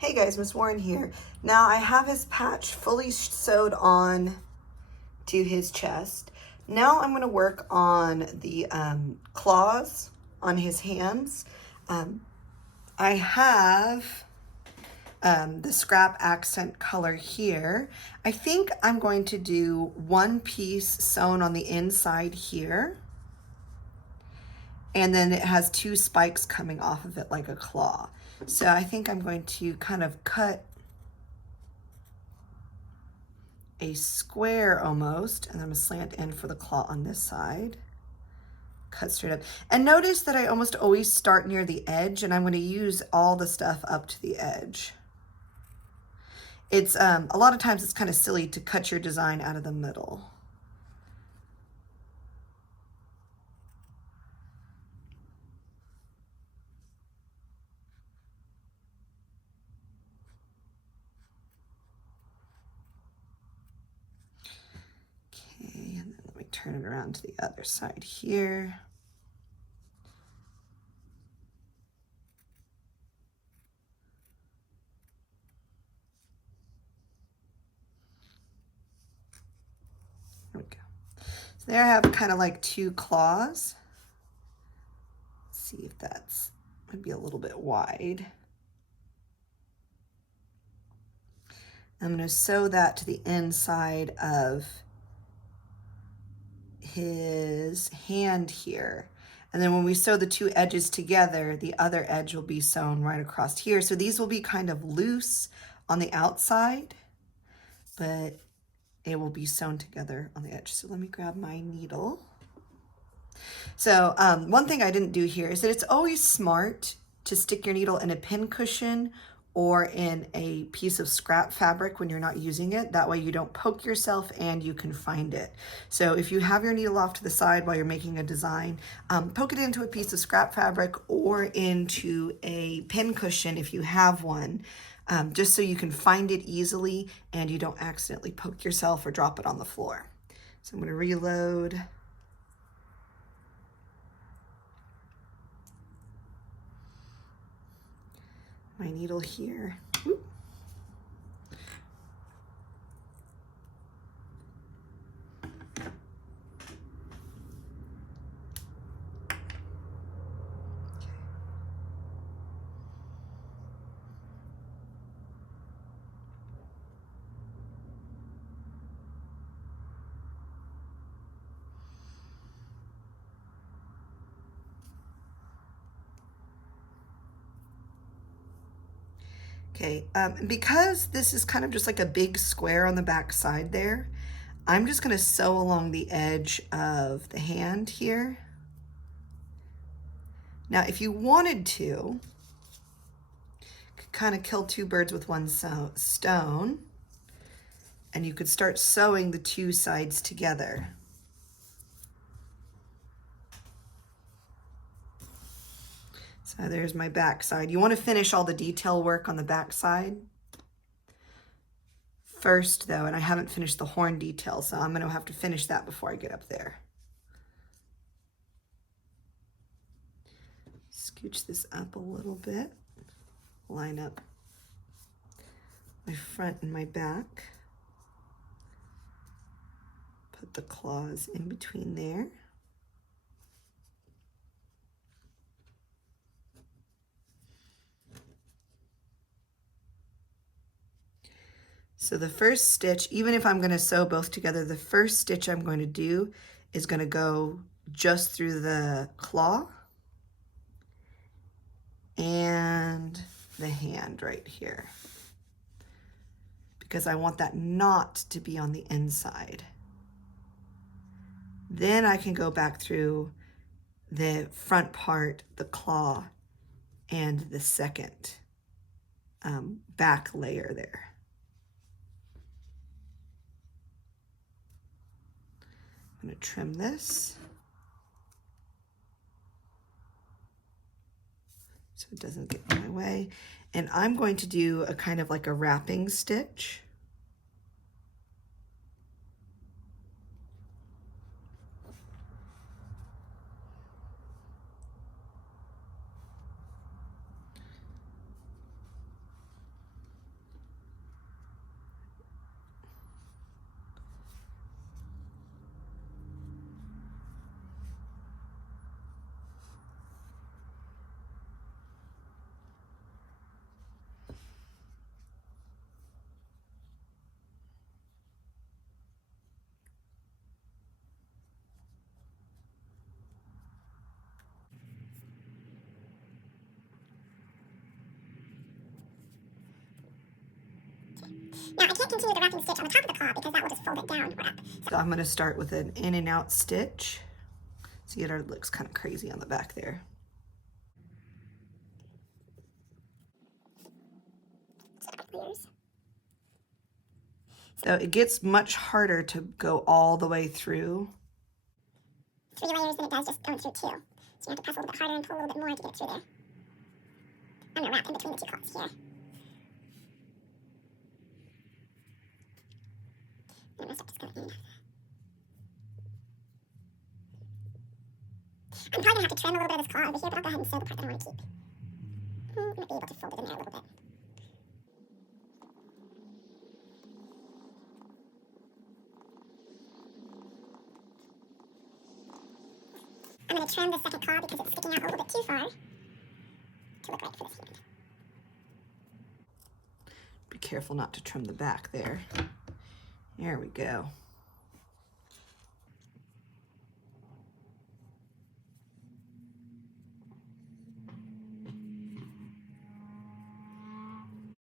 Hey guys, Miss Warren here. Now I have his patch fully sewed on to his chest. Now I'm going to work on the claws on his hands. I have the scrap accent color here. I think I'm going to do one piece sewn on the inside here. And then it has two spikes coming off of it like a claw. So I think I'm going to kind of cut a square almost, and I'm gonna slant in for the claw on this side. Cut straight up. And notice that I almost always start near the edge, and I'm gonna use all the stuff up to the edge. It's, a lot of times it's kind of silly to cut your design out of the middle. Okay, and then let me turn it around to the other side here. There we go. So there I have kind of like two claws. Let's see if that's, might be a little bit wide. I'm going to sew that to the inside of his hand here. And then when we sew the two edges together, the other edge will be sewn right across here. So these will be kind of loose on the outside, but it will be sewn together on the edge. So let me grab my needle. So one thing I didn't do here is that it's always smart to stick your needle in a pin cushion or in a piece of scrap fabric when you're not using it. That way you don't poke yourself and you can find it. So if you have your needle off to the side while you're making a design, poke it into a piece of scrap fabric or into a pin cushion if you have one, just so you can find it easily and you don't accidentally poke yourself or drop it on the floor. So I'm going to reload. My needle here. Oop. Okay, because this is kind of just like a big square on the back side there, I'm just going to sew along the edge of the hand here. Now, if you wanted to, you could kind of kill two birds with one stone, and you could start sewing the two sides together. So there's my back side. You want to finish all the detail work on the back side first though, and I haven't finished the horn detail, so I'm going to have to finish that before I get up there. Scooch this up a little bit, line up my front and my back, put the claws in between there. So the first stitch, even if I'm going to sew both together, the first stitch I'm going to do is going to go just through the claw and the hand right here, because I want that knot to be on the inside. Then I can go back through the front part, the claw, and the second back layer there. I'm going to trim this so it doesn't get in my way. And I'm going to do a kind of like a wrapping stitch. Now, I can't continue the wrapping stitch on the top of the claw because that will just fold it down wrap. So I'm going to start with an in and out stitch. See, it looks kind of crazy on the back there. So it gets much harder to go all the way through. 3 layers than it does just going through 2. So you have to press a little bit harder and pull a little bit more to get through there. I'm going to wrap in between the 2 claws here. And the rest just going in. I'm probably going to have to trim a little bit of this claw over here, but I'll go ahead and sew the part that I want to keep. I might be able to fold it in there a little bit. I'm going to trim the second claw because it's sticking out a little bit too far to look right for this hand. Be careful not to trim the back there. There we go.